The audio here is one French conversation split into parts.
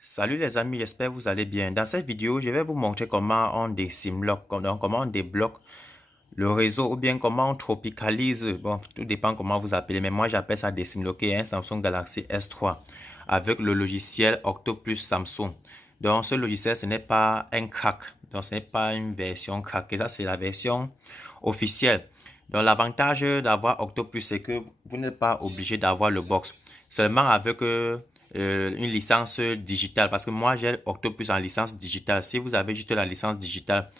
Salut les amis, j'espère que vous allez bien. Dans cette vidéo, je vais vous montrer comment on décimloque, comment on débloque le réseau ou bien comment on tropicalise. Bon, tout dépend comment vous appelez, mais moi j'appelle ça décimloquer un Samsung Galaxy S3 avec le logiciel Octoplus Samsung. Donc ce logiciel, ce n'est pas un crack, donc ce n'est pas une version craquée, ça c'est la version officielle. Donc l'avantage d'avoir Octoplus, c'est que vous n'êtes pas obligé d'avoir le box. Seulement avec une licence digitale, parce que moi j'ai Octopus en licence digitale. Si vous avez juste la licence digitale,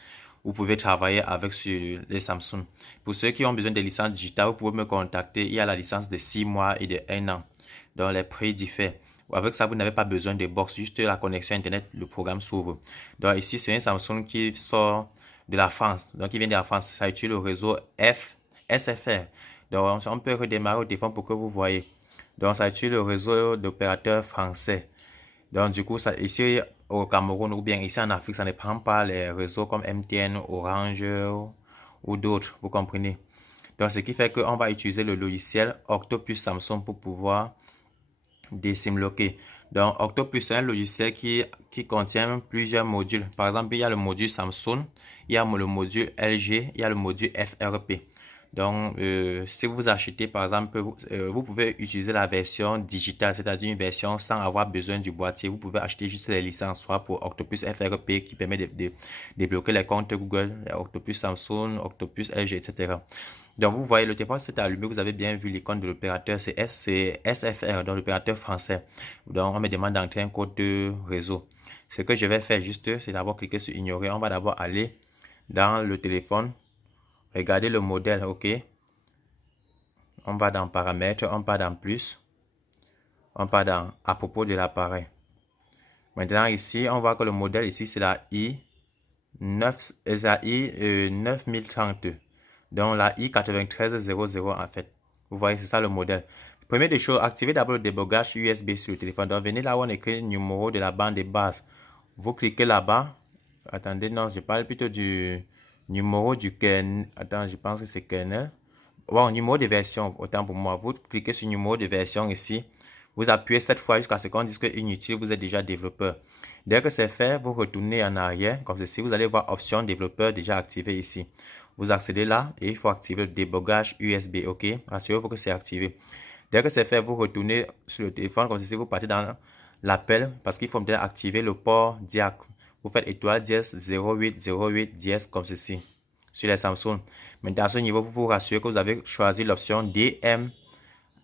vous pouvez travailler avec sur les Samsung. Pour ceux qui ont besoin de licence digitale, vous pouvez me contacter. Il y a la licence de 6 mois et de 1 an. Donc les prix diffèrent. Avec ça, vous n'avez pas besoin de box, juste la connexion Internet, le programme s'ouvre. Donc ici, c'est un Samsung qui sort de la France. Donc il vient de la France. Ça utilise le réseau SFR. Donc on peut redémarrer au téléphone pour que vous voyez. Donc ça utilise le réseau d'opérateurs français. Donc du coup, ça, ici au Cameroun ou bien ici en Afrique, ça ne prend pas les réseaux comme MTN, Orange ou d'autres, vous comprenez. Donc ce qui fait qu'on va utiliser le logiciel Octopus Samsung pour pouvoir décimloquer. Donc Octopus c'est un logiciel qui contient plusieurs modules. Par exemple, il y a le module Samsung, il y a le module LG, il y a le module FRP. Donc, si vous achetez, par exemple, vous pouvez utiliser la version digitale, c'est-à-dire une version sans avoir besoin du boîtier. Vous pouvez acheter juste les licences, soit pour Octopus FRP qui permet de débloquer les comptes Google, Octopus Samsung, Octopus LG, etc. Donc, vous voyez, le téléphone s'est allumé, vous avez bien vu l'icône de l'opérateur, c'est SFR, donc l'opérateur français. Donc, on me demande d'entrer un code de réseau. Ce que je vais faire juste, c'est d'abord cliquer sur ignorer. On va d'abord aller dans le téléphone. Regardez le modèle, ok. On va dans paramètres, on part dans plus, on part dans à propos de l'appareil. Maintenant ici, on voit que le modèle ici c'est la i9, la i9030. Donc la i9300 en fait. Vous voyez, c'est ça le modèle. Première des choses, activez d'abord le débogage USB sur le téléphone. Donc venez là où on écrit le numéro de la bande de base. Vous cliquez là-bas. Attendez, non, je parle plutôt du numéro du kernel. Attends, je pense que c'est kernel. Bon, numéro de version, autant pour moi. Vous cliquez sur numéro de version ici. Vous appuyez 7 fois jusqu'à ce qu'on dise que inutile, vous êtes déjà développeur. Dès que c'est fait, vous retournez en arrière, comme ceci. Vous allez voir option développeur déjà activé ici. Vous accédez là et il faut activer le débogage USB, ok? Rassurez-vous que c'est activé. Dès que c'est fait, vous retournez sur le téléphone, comme ceci, vous partez dans l'appel parce qu'il faut bien activer le port diac. Vous faites étoile dièse 0808 dièse comme ceci sur les Samsung. Maintenant, à ce niveau, vous vous rassurez que vous avez choisi l'option DM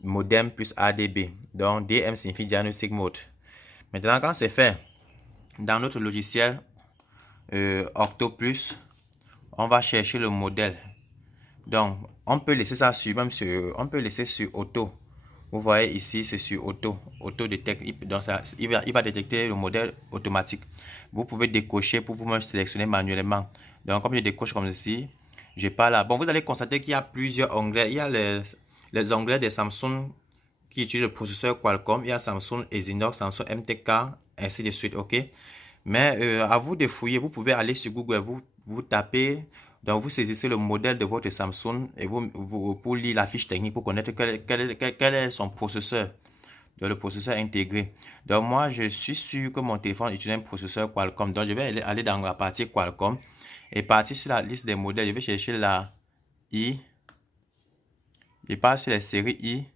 modem plus ADB. Donc, DM signifie Diagnostic Mode. Maintenant, quand c'est fait, dans notre logiciel Octoplus, on va chercher le modèle. Donc, on peut laisser ça sur, même sur, on peut laisser sur auto. Vous voyez ici, c'est sur auto. Auto détecte, donc ça, il va détecter le modèle automatique. Vous pouvez décocher pour vous-même sélectionner manuellement. Donc, comme je décoche comme ceci, je pars là. Bon, vous allez constater qu'il y a plusieurs onglets. Il y a les onglets des Samsung qui utilisent le processeur Qualcomm. Il y a Samsung Exynos, Samsung MTK, ainsi de suite, ok? Mais à vous de fouiller, vous pouvez aller sur Google, vous tapez, donc vous saisissez le modèle de votre Samsung et pour lire la fiche technique pour connaître quel est son processeur, donc le processeur intégré. Donc moi, je suis sûr que mon téléphone utilise un processeur Qualcomm. Donc je vais aller dans la partie Qualcomm et partir sur la liste des modèles. Je vais chercher la i. Je pars sur les séries i.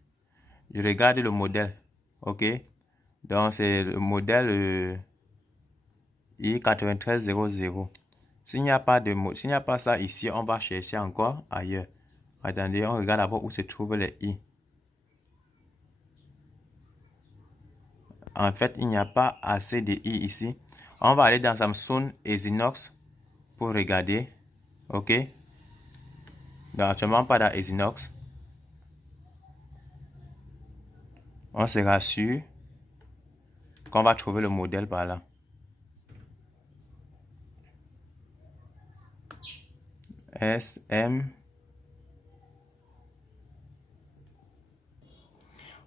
Je regarde le modèle. Ok. Donc c'est le modèle i9300. S'il n'y a pas ça ici, on va chercher encore ailleurs. Attendez, on regarde d'abord où se trouvent les i. En fait, il n'y a pas assez de i ici. On va aller dans Samsung Exynos pour regarder. Ok. Donc actuellement pas dans Exynos. On se rassure qu'on va trouver le modèle par là. SM.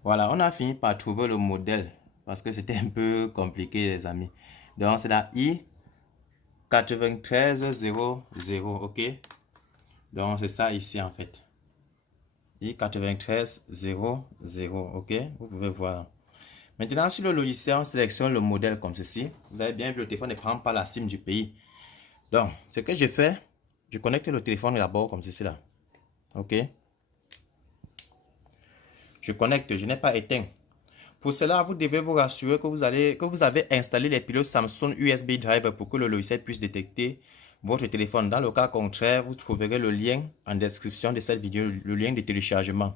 Voilà, on a fini par trouver le modèle parce que c'était un peu compliqué, les amis. Donc, c'est la i9300, ok? Donc, c'est ça ici en fait. i9300, ok? Vous pouvez voir. Maintenant, sur le logiciel, on sélectionne le modèle comme ceci. Vous avez bien vu, le téléphone ne prend pas la SIM du pays. Donc, ce que je fais, je connecte le téléphone d'abord comme ceci là. OK. Je connecte, je n'ai pas éteint. Pour cela, vous devez vous rassurer que vous avez installé les pilotes Samsung USB Driver pour que le logiciel puisse détecter votre téléphone. Dans le cas contraire, vous trouverez le lien en description de cette vidéo, le lien de téléchargement.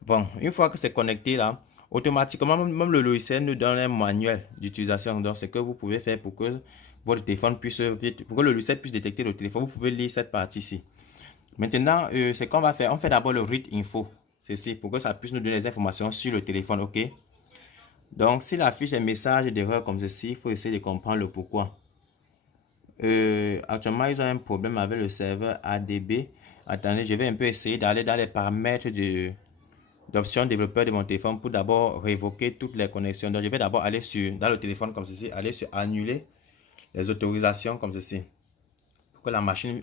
Bon, une fois que c'est connecté là, automatiquement, même le logiciel nous donne un manuel d'utilisation. Donc, ce que vous pouvez faire pour que votre téléphone puisse pour que le logiciel puisse détecter le téléphone, vous pouvez lire cette partie-ci. Maintenant, ce qu'on va faire, on fait d'abord le read info. Ceci pour que ça puisse nous donner des informations sur le téléphone, ok? Donc, s'il affiche un message d'erreur comme ceci, il faut essayer de comprendre le pourquoi. Actuellement, ils ont un problème avec le serveur ADB. Attendez, je vais un peu essayer d'aller dans les paramètres d'options développeur de mon téléphone pour d'abord révoquer toutes les connexions. Donc, je vais d'abord aller dans le téléphone comme ceci, aller sur annuler les autorisations comme ceci. Pour que la machine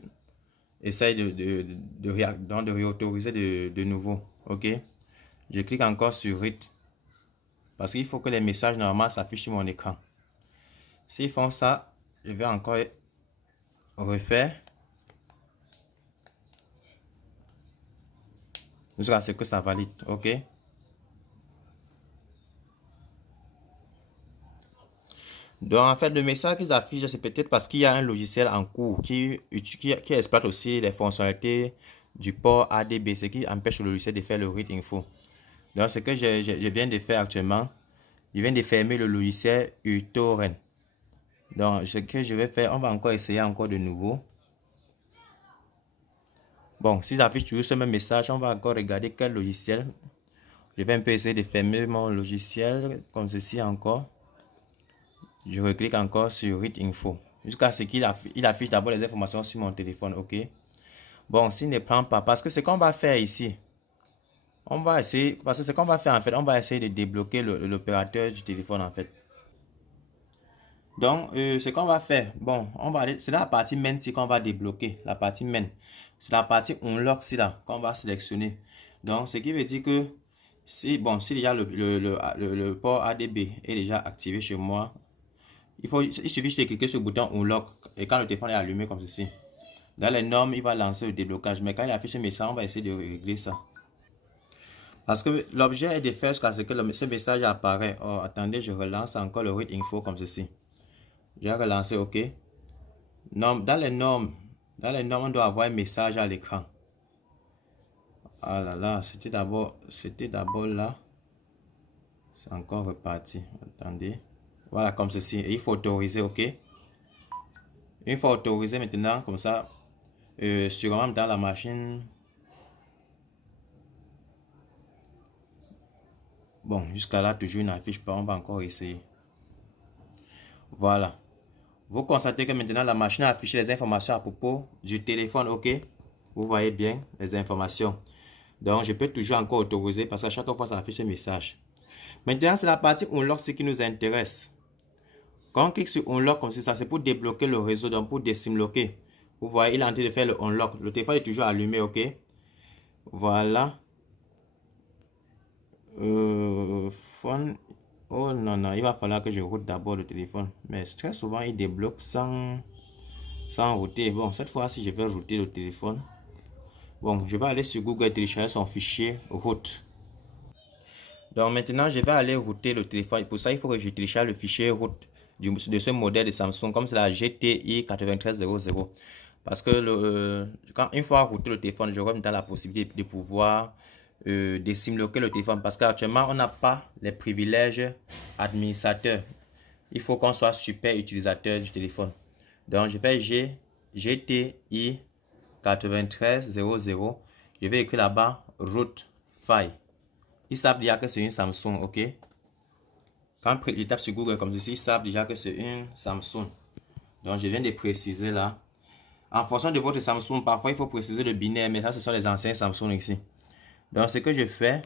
essaye de réautoriser de nouveau. Ok. Je clique encore sur read. Parce qu'il faut que les messages normalement s'affichent sur mon écran. S'ils font ça, je vais encore refaire. Jusqu'à ce que ça valide. Ok. Donc en fait, le message qu'ils affichent, c'est peut-être parce qu'il y a un logiciel en cours qui exploite aussi les fonctionnalités du port ADB, ce qui empêche le logiciel de faire le read info. Donc ce que je viens de faire actuellement, je viens de fermer le logiciel uTorrent. Donc ce que je vais faire, on va encore essayer encore de nouveau. Bon, s'ils affichent toujours ce même message, on va encore regarder quel logiciel. Je vais un peu essayer de fermer mon logiciel comme ceci encore. Je reclique encore sur Read Info jusqu'à ce qu'il affiche d'abord les informations sur mon téléphone. Ok. Bon, s'il ne prend pas, parce que ce qu'on va faire ici, on va essayer, parce que ce qu'on va faire en fait, on va essayer de débloquer l'opérateur du téléphone en fait. Donc, ce qu'on va faire, bon, c'est la partie main ici qu'on va débloquer, la partie main. C'est la partie unlock ici là qu'on va sélectionner. Donc, ce qui veut dire que si déjà le port ADB est déjà activé chez moi, il suffit de cliquer sur le bouton unlock et quand le téléphone est allumé comme ceci. Dans les normes, il va lancer le déblocage, mais quand il affiche un message, on va essayer de régler ça. Parce que l'objet est de faire jusqu'à ce que ce message apparaît. Oh, attendez, je relance encore le read info comme ceci. J'ai relancé, ok. Dans les normes, on doit avoir un message à l'écran. Ah là là, c'était d'abord là. C'est encore reparti. Attendez. Voilà, comme ceci. Et il faut autoriser, ok. Une fois autorisé maintenant, comme ça, sûrement dans la machine. Bon, jusqu'à là, toujours il n'affiche pas. On va encore essayer. Voilà. Vous constatez que maintenant la machine a affiché les informations à propos du téléphone, ok? Vous voyez bien les informations. Donc, je peux toujours encore autoriser parce qu'à chaque fois, ça affiche un message. Maintenant, c'est la partie unlock ce qui nous intéresse. Quand on clique sur unlock comme ça, c'est pour débloquer le réseau, donc pour désimloquer. Vous voyez, il est en train de faire le unlock. Le téléphone est toujours allumé, ok? Voilà. Phone. Oh non, non, il va falloir que je route d'abord le téléphone. Mais très souvent, il débloque sans router. Bon, cette fois-ci, je vais router le téléphone. Bon, je vais aller sur Google et télécharger son fichier route. Donc maintenant, je vais aller router le téléphone. Pour ça, il faut que je télécharge le fichier route de ce modèle de Samsung, comme c'est la GTI 9300. Parce que une fois routé le téléphone, j'aurai maintenant la possibilité de pouvoir désimloquer le téléphone. Parce qu'actuellement, on n'a pas les privilèges administrateurs. Il faut qu'on soit super utilisateur du téléphone. Donc, je fais GTI 9300. Je vais écrire là-bas route file. Ils savent déjà que c'est une Samsung, ok? Quand je tape sur Google comme ceci, ils savent déjà que c'est une Samsung. Donc, je viens de préciser là. En fonction de votre Samsung, parfois, il faut préciser le binaire, mais ça, ce sont les anciens Samsung ici. Donc, ce que je fais,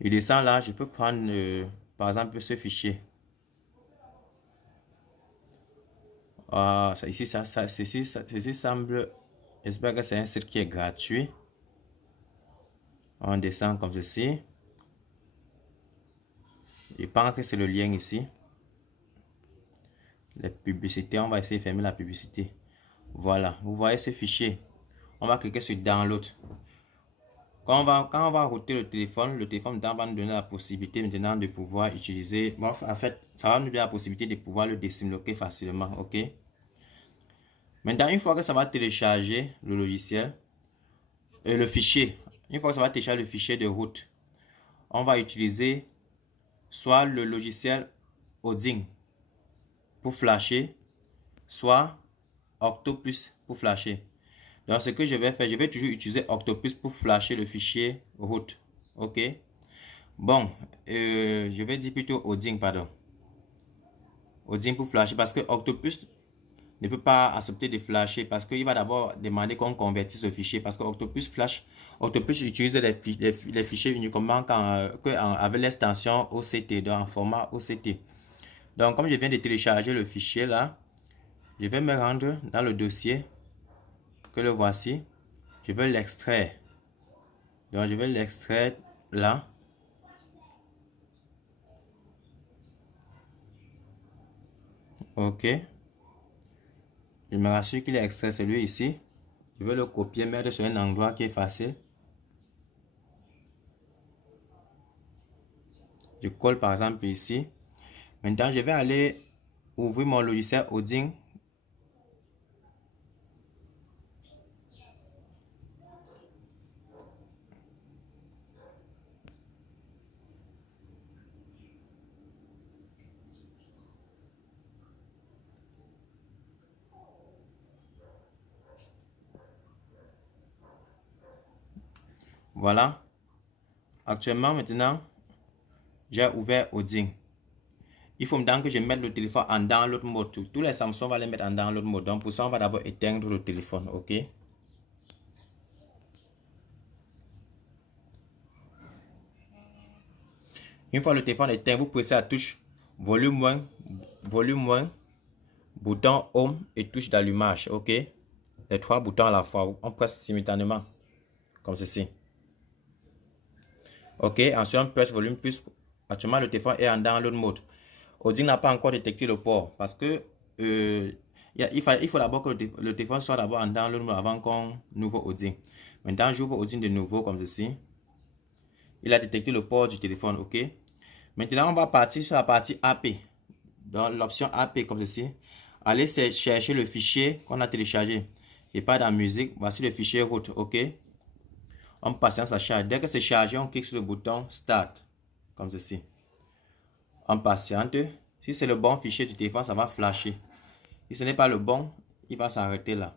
je descends là, je peux prendre, par exemple, ce fichier. Ici, ceci semble, j'espère que c'est un site qui est gratuit. On descend comme ceci. Je pense que c'est le lien ici. Les publicités, on va essayer de fermer la publicité. Voilà, vous voyez ce fichier. On va cliquer sur Download. Quand on va router le téléphone va nous donner la possibilité maintenant de pouvoir utiliser. Bon, en fait, ça va nous donner la possibilité de pouvoir le désimloquer facilement. Ok. Maintenant, une fois que ça va télécharger le logiciel, le fichier, une fois que ça va télécharger le fichier de route, on va utiliser soit le logiciel Odin pour flasher, soit Octopus pour flasher. Donc, ce que je vais faire, je vais toujours utiliser Octopus pour flasher le fichier route. Ok. Bon, je vais dire plutôt Odin, pardon. Odin pour flasher parce que Octopus ne peut pas accepter de flasher parce qu'il va d'abord demander qu'on convertisse le fichier parce que Octopus flash, Octopus utilise les fichiers uniquement avec l'extension OCT, donc en format OCT. Donc, comme je viens de télécharger le fichier là, je vais me rendre dans le dossier que le voici. Je vais l'extraire. Donc, je vais l'extraire là. Ok. Je me rassure qu'il est extrait celui ici. Je vais le copier, mettre sur un endroit qui est facile. Je colle par exemple ici. Maintenant, je vais aller ouvrir mon logiciel Odin. Voilà. Actuellement, maintenant, j'ai ouvert Odin. Il faut maintenant que je mette le téléphone en download mode. Tous les Samsung vont les mettre en download mode. Donc, pour ça, on va d'abord éteindre le téléphone. OK? Une fois le téléphone éteint, vous pressez la touche volume moins, bouton home et touche d'allumage. OK? Les trois boutons à la fois. On presse simultanément. Comme ceci. OK? Ensuite, on presse volume plus. Actuellement, le téléphone est en download mode. Odin n'a pas encore détecté le port parce que il faut d'abord que le téléphone soit d'abord en download mode avant qu'on ouvre Odin. Maintenant, j'ouvre Odin de nouveau comme ceci. Il a détecté le port du téléphone. OK? Maintenant, on va partir sur la partie AP. Dans l'option AP comme ceci. Allez chercher le fichier qu'on a téléchargé. Et pas dans musique. Voici le fichier route. OK? On patiente sa charge. Dès que c'est chargé, on clique sur le bouton Start. Comme ceci. On patiente. Si c'est le bon fichier du téléphone, ça va flasher. Si ce n'est pas le bon, il va s'arrêter là.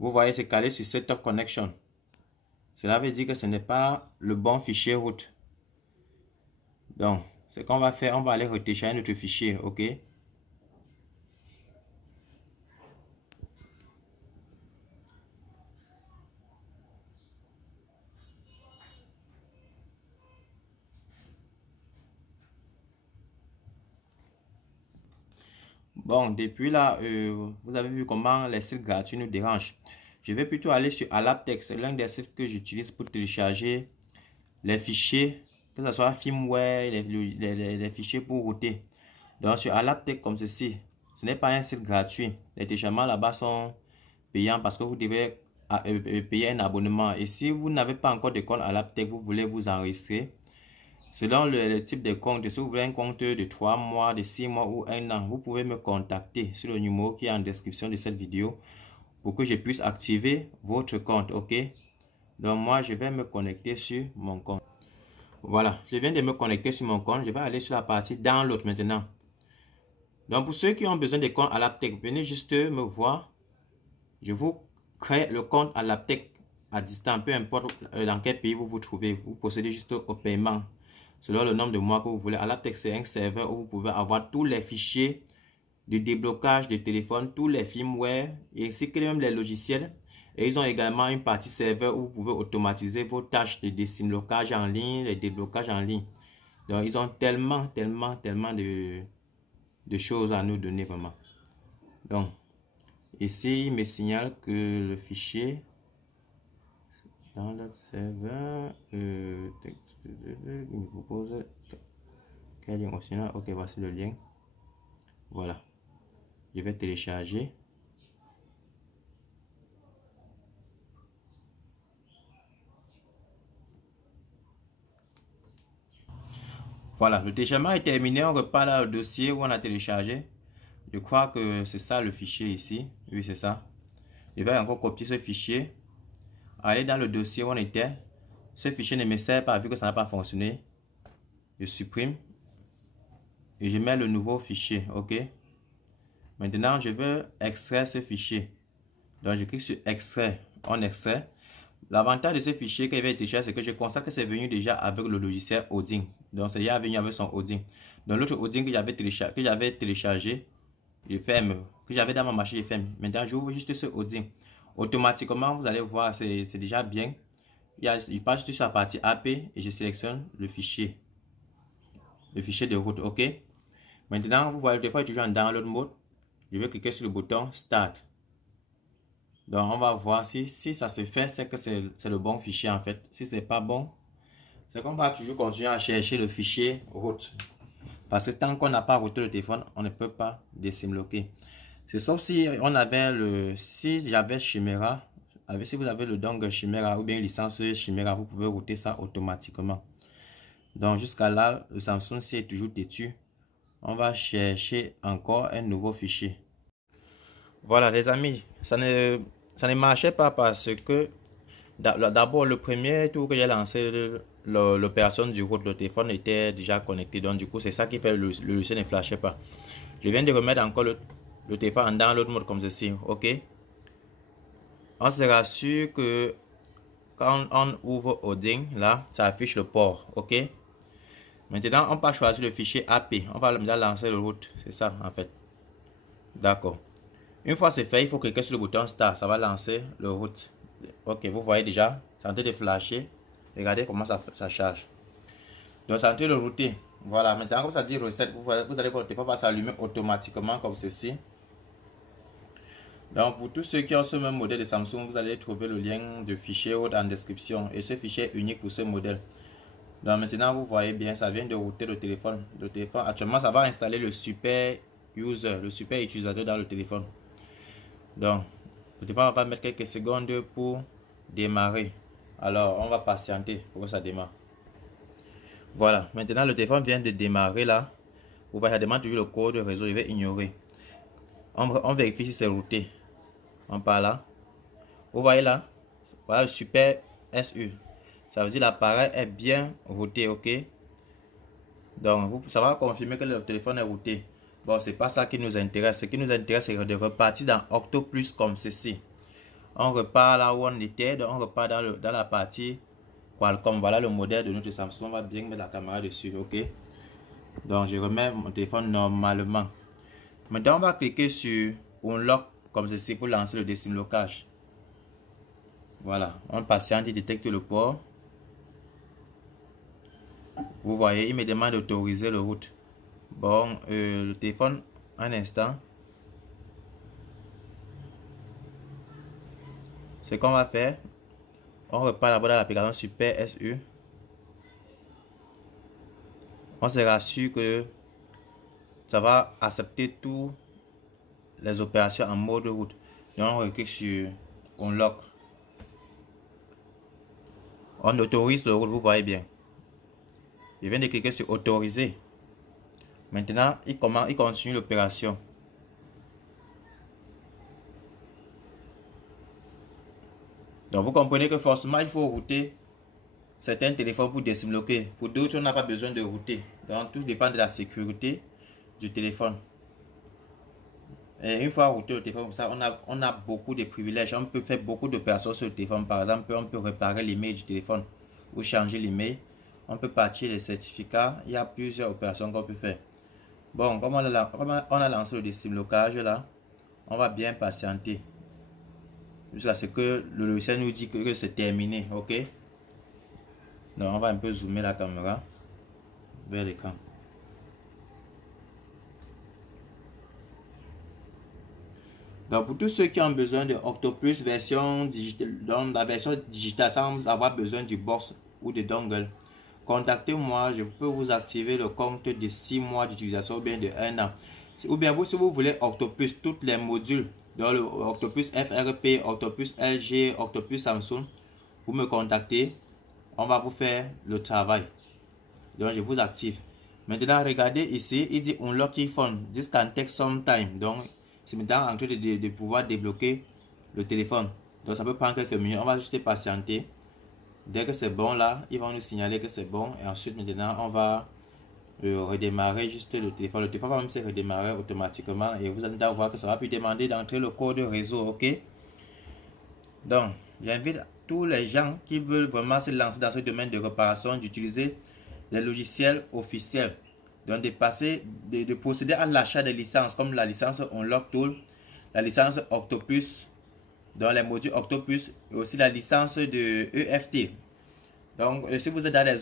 Vous voyez, c'est calé sur Setup Connection. Cela veut dire que ce n'est pas le bon fichier route. Donc, ce qu'on va faire, on va aller retécharger notre fichier. OK? Bon, depuis là, vous avez vu comment les sites gratuits nous dérangent. Je vais plutôt aller sur Alaptec. C'est l'un des sites que j'utilise pour télécharger les fichiers, que ce soit firmware, les fichiers pour router. Donc sur Alaptec comme ceci, ce n'est pas un site gratuit. Les téléchargements là-bas sont payants parce que vous devez payer un abonnement. Et si vous n'avez pas encore de compte Alaptec, vous voulez vous enregistrer. Selon le type de compte, si vous voulez un compte de 3 mois, de 6 mois ou 1 an, vous pouvez me contacter sur le numéro qui est en description de cette vidéo pour que je puisse activer votre compte. OK? Donc moi, je vais me connecter sur mon compte. Voilà, je viens de me connecter sur mon compte. Je vais aller sur la partie Download maintenant. Donc pour ceux qui ont besoin de compte Alaptec, venez juste me voir. Je vous crée le compte Alaptec à distance, peu importe dans quel pays vous vous trouvez. Vous procédez juste au paiement selon le nombre de mois que vous voulez. Alaptec, c'est un serveur où vous pouvez avoir tous les fichiers de déblocage de téléphone, tous les firmware, et ainsi que même les logiciels. Et ils ont également une partie serveur où vous pouvez automatiser vos tâches de désimlocage en ligne, les déblocages en ligne. Donc, ils ont tellement de choses à nous donner vraiment. Donc, ici, il me signale que le fichier dans le serveur Il me propose quel lien aussi là. Ok, voici le lien. Voilà. Je vais télécharger. Voilà, le téléchargement est terminé. On repart dans le dossier où on a téléchargé. Je crois que c'est ça le fichier ici. Oui, c'est ça. Je vais encore copier ce fichier. Aller dans le dossier où on était. Ce fichier ne me sert pas vu que ça n'a pas fonctionné. Je supprime. Et je mets le nouveau fichier. OK. Maintenant, je veux extraire ce fichier. Donc, je clique sur extrait. On extrait. L'avantage de ce fichier que je vais télécharger, c'est que je constate que c'est venu déjà avec le logiciel Odin. Donc, c'est déjà venu avec son Odin. Donc, l'autre Odin que j'avais téléchargé, je ferme. Que j'avais dans ma machine, je ferme. Maintenant, j'ouvre juste ce Odin. Automatiquement, vous allez voir, c'est déjà bien. Il passe juste sur la partie AP et je sélectionne le fichier. Le fichier de route. OK. Maintenant, vous voyez, des fois, il est toujours en download mode. Je vais cliquer sur le bouton Start. Donc, on va voir si ça se fait, c'est que c'est le bon fichier en fait. Si c'est pas bon, c'est qu'on va toujours continuer à chercher le fichier route. Parce que tant qu'on n'a pas routé le téléphone, on ne peut pas désimloquer. C'est sauf si on avait si j'avais Chimera, si vous avez le dongle Chimera ou bien une licence Chimera, vous pouvez router ça automatiquement. Donc, jusqu'à là, le Samsung est toujours têtu. On va chercher encore un nouveau fichier. Voilà les amis, ça ne marchait pas parce que d'abord le premier tour que j'ai lancé, l'opération du route, le téléphone était déjà connecté. Donc du coup c'est ça qui fait le logiciel ne flashait pas. Je viens de remettre encore le téléphone en download mode comme ceci. OK. On se rassure que quand on ouvre Odin, là, ça affiche le port. OK. Maintenant, on va choisir le fichier AP. On va déjà lancer le route. C'est ça en fait. D'accord. Une fois c'est fait, il faut cliquer sur le bouton Start. Ça va lancer le route. Ok, vous voyez déjà, c'est en train de flasher. Regardez comment ça charge. Donc, c'est en train de router. Voilà, maintenant, comme ça dit recette, vous allez voir, le téléphone va s'allumer automatiquement comme ceci. Donc, pour tous ceux qui ont ce même modèle de Samsung, vous allez trouver le lien de fichier en description. Et ce fichier est unique pour ce modèle. Donc, maintenant, vous voyez bien, ça vient de router le téléphone. Le téléphone, actuellement, ça va installer le super user, le super utilisateur dans le téléphone. Donc, le téléphone va mettre quelques secondes pour démarrer. Alors, on va patienter pour que ça démarre. Voilà, maintenant le téléphone vient de démarrer là. Vous voyez, ça demande toujours le code réseau, je vais ignorer. On vérifie si c'est routé. On part là. Vous voyez là, voilà le super SU. Ça veut dire l'appareil est bien routé, OK. Donc, ça va confirmer que le téléphone est routé. Bon, c'est pas ça qui nous intéresse. Ce qui nous intéresse, c'est de repartir dans OctoPlus comme ceci. On repart là où on était, donc on repart dans la partie Qualcomm. Voilà le modèle de notre Samsung. On va bien mettre la caméra dessus, OK. Donc, je remets mon téléphone normalement. Maintenant, on va cliquer sur Unlock comme ceci pour lancer le décimlocage. Voilà, on patiente, il détecte le port. Vous voyez, il me demande d'autoriser le route. Bon, le téléphone, un instant. Ce qu'on va faire, on repart là-bas dans l'application Super SU. On se rassure que ça va accepter toutes les opérations en mode route. Donc on clique sur Unlock. On autorise le route, vous voyez bien. Je viens de cliquer sur autoriser. Maintenant, il continue l'opération. Donc vous comprenez que forcément il faut router certains téléphones pour décimloquer. Pour d'autres, on n'a pas besoin de router. Donc tout dépend de la sécurité du téléphone. Et une fois routé le téléphone comme ça, on a beaucoup de privilèges. On peut faire beaucoup d'opérations sur le téléphone. Par exemple, on peut réparer l'email du téléphone ou changer l'email. On peut partir les certificats. Il y a plusieurs opérations qu'on peut faire. Bon, comme on a lancé le décimlocage là, on va bien patienter jusqu'à ce que le logiciel nous dit que c'est terminé. OK. Donc on va un peu zoomer la caméra vers l'écran. Donc pour tous ceux qui ont besoin de OctoPlus version digitale, donc la version digitale sans avoir besoin du box ou de dongle, contactez-moi, je peux vous activer le compte de 6 mois d'utilisation ou bien de 1 an. Ou bien vous, si vous voulez Octopus, tous les modules, dans le Octopus FRP, Octopus LG, Octopus Samsung, vous me contactez, on va vous faire le travail. Donc je vous active. Maintenant, regardez ici, il dit Unlock your phone. This can take some time. Donc, c'est maintenant en train de pouvoir débloquer le téléphone. Donc, ça peut prendre quelques minutes. On va juste patienter. Dès que c'est bon, là, ils vont nous signaler que c'est bon. Et ensuite, maintenant, on va redémarrer juste le téléphone. Le téléphone va même se redémarrer automatiquement. Et vous allez voir que ça va plus demander d'entrer le code réseau. OK? Donc, j'invite tous les gens qui veulent vraiment se lancer dans ce domaine de réparation d'utiliser des logiciels officiels. Donc, de procéder à l'achat des licences comme la licence Unlock Tool, la licence Octopus, dans les modules Octopus et aussi la licence de EFT. Donc, si vous êtes dans les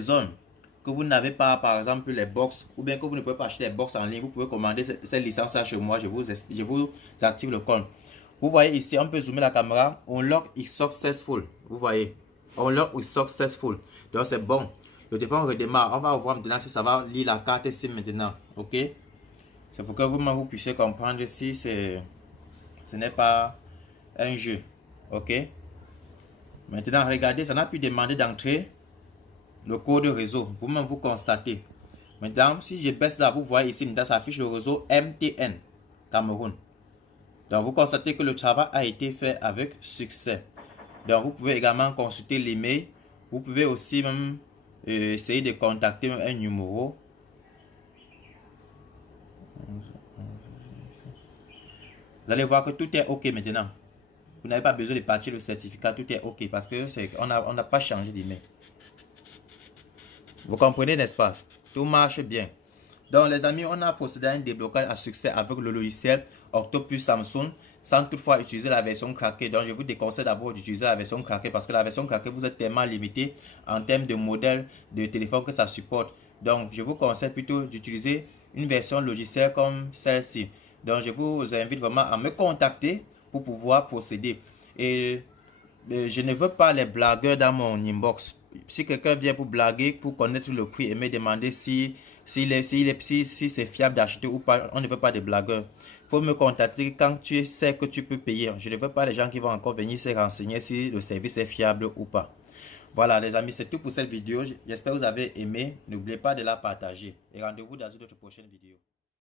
zones, que vous n'avez pas, par exemple, les box, ou bien que vous ne pouvez pas acheter les box en ligne, vous pouvez commander cette licence chez moi. Je vous active le compte. Vous voyez ici, on peut zoomer la caméra. Unlock is successful. Vous voyez, Unlock is successful. Donc, c'est bon. Le téléphone redémarre. On va voir maintenant si ça va lire la carte SIM maintenant. OK? C'est pour que vous puissiez comprendre si ce n'est pas un jeu. OK? Maintenant, regardez, ça n'a plus demandé d'entrer le code réseau. Vous-même, vous constatez. Maintenant, si je baisse là, vous voyez ici, maintenant, ça affiche le réseau MTN Cameroun. Donc, vous constatez que le travail a été fait avec succès. Donc, vous pouvez également consulter l'email. Vous pouvez aussi même essayer de contacter un numéro. Vous allez voir que tout est OK maintenant. Vous n'avez pas besoin de partir le certificat, tout est OK parce que on n'a pas changé d'email. Vous comprenez, n'est-ce pas? Tout marche bien. Donc, les amis, on a procédé à un déblocage à succès avec le logiciel Octopus Samsung sans toutefois utiliser la version craquée. Donc, je vous déconseille d'abord d'utiliser la version craquée parce que la version craquée, vous êtes tellement limité en termes de modèle de téléphone que ça supporte. Donc, je vous conseille plutôt d'utiliser une version logicielle comme celle-ci. Donc, je vous invite vraiment à me contacter pour pouvoir procéder. Et je ne veux pas les blagueurs dans mon inbox. Si quelqu'un vient pour blaguer, pour connaître le prix et me demander si c'est fiable d'acheter ou pas, on ne veut pas de blagueurs. Il faut me contacter quand tu sais que tu peux payer. Je ne veux pas les gens qui vont encore venir se renseigner si le service est fiable ou pas. Voilà les amis, c'est tout pour cette vidéo. J'espère que vous avez aimé. N'oubliez pas de la partager. Et rendez-vous dans une autre prochaine vidéo.